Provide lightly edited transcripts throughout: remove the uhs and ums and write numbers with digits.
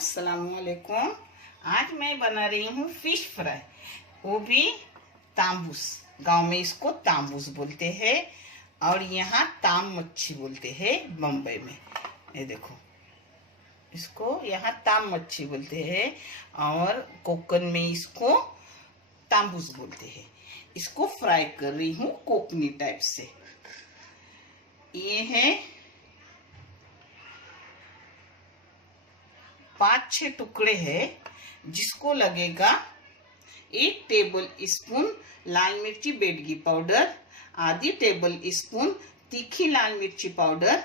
अस्सलामुअलैकुम। आज मैं बना रही हूँ फिश फ्राई, वो भी तांबूस। गांव में इसको तांबूस बोलते हैं और यहाँ ताम मच्छी बोलते हैं बम्बई में। ये देखो, इसको यहाँ ताम मच्छी बोलते हैं और कोकन में इसको तांबूस बोलते हैं। इसको फ्राई कर रही हूँ कोकनी टाइप से। ये है 5-6 टुकड़े हैं, जिसको लगेगा 1 टेबल स्पून लाल मिर्ची बेडगी पाउडर, आधी टेबल स्पून तीखी लाल मिर्ची पाउडर,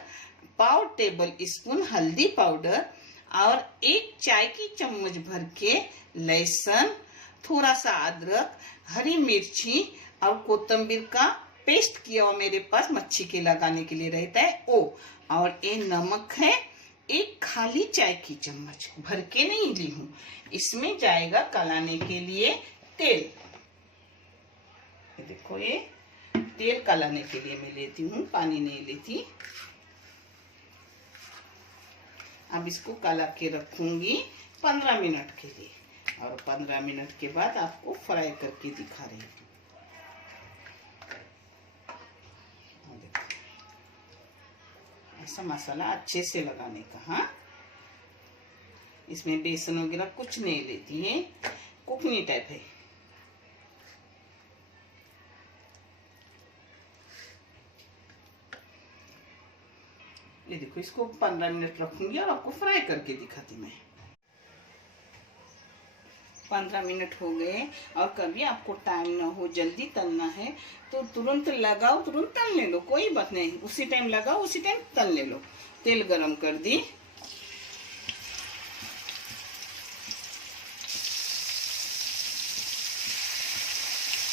पाव टेबल स्पून हल्दी पाउडर और 1 चाय की चम्मच भर के लहसुन, थोड़ा सा अदरक, हरी मिर्ची और कोतंबीर का पेस्ट किया हुआ मेरे पास मच्छी के लगाने के लिए रहता है वो। और ये नमक है 1 खाली चाय की चम्मच, भर के नहीं ली हूँ। इसमें जाएगा कलाने के लिए तेल। ये देखो, ये तेल कलाने के लिए मैं लेती हूँ, पानी नहीं लेती। अब इसको कला के रखूंगी 15 मिनट के लिए और 15 मिनट के बाद आपको फ्राई करके दिखा रही हूँ। ऐसा मसाला अच्छे से लगाने का। हाँ, इसमें बेसन वगैरह कुछ नहीं लेती है, कुकनी टाइप है। ये देखो, इसको 15 मिनट रखूंगी और आपको फ्राई करके दिखाती मैं। 15 मिनट हो गए और कभी आपको टाइम ना हो, जल्दी तलना है तो तुरंत लगाओ, तुरंत तल ले लो, कोई बात नहीं। उसी टाइम लगाओ, उसी टाइम तल ले लो। तेल गरम कर दी,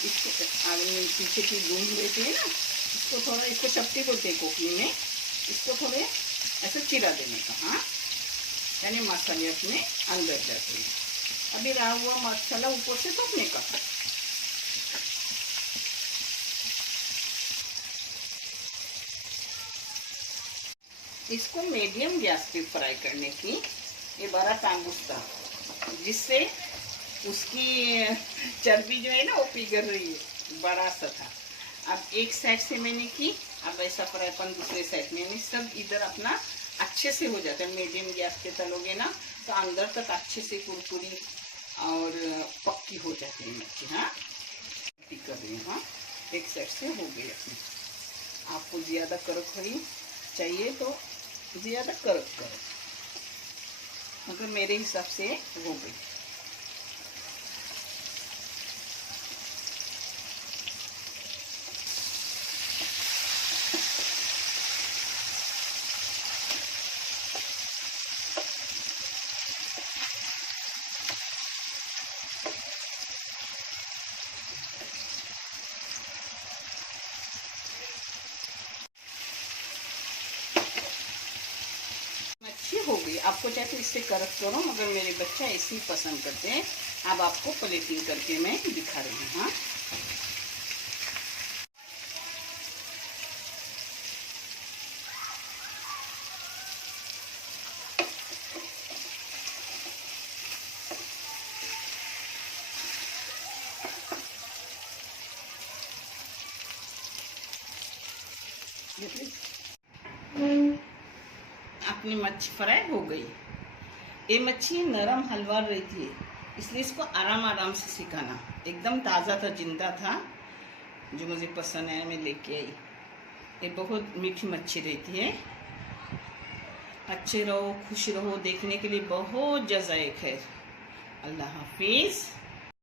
इसको आगे पीछे की गूंद लेते हैं ना, इसको थोड़ा, इसको चपटी बोलते हैं कोकनी में। इसको थोड़े ऐसे चिरा देने का। हाँ, यानी मसाले अपने अंदर जाते हैं। अभी रहा हुआ मसाला ऊपर से सूखने का। इसको मीडियम गैस पे फ्राई करने की। ये बड़ा तांबूस था, जिससे उसकी चर्बी जो है ना वो पिघल रही है, बड़ा सा था। अब एक साइड से मैंने की, अब ऐसा फ्राईपन दूसरे साइड में, सब इधर अपना अच्छे से हो जाता है। मीडियम गैस पे तलोगे ना तो अंदर तक अच्छे से कुरकुरी और पक्की हो जाती है मच्छी। हाँ, कर रही हूँ। हाँ, एक साइड से हो गई अपनी। आपको ज़्यादा कड़क चाहिए तो ज़्यादा कड़क करो, मतलब मेरे हिसाब से हो गई। अच्छी हो गई। आपको चाहे तो इससे कड़क करो, मगर मेरे बच्चे ऐसे ही पसंद करते हैं। अब आपको प्लेटिंग करके मैं दिखा रही हूँ। हाँ, अपनी मच्छी फ्राई हो गई। ये मच्छी नरम हलवार रहती है, इसलिए इसको आराम आराम से सिखाना। एकदम ताज़ा था, जिंदा था, जो मुझे पसंद आया मैं लेके आई। ये बहुत मीठी मच्छी रहती है। अच्छे रहो, खुश रहो, देखने के लिए बहुत जज़ाए खैर। अल्लाह हाफिज़।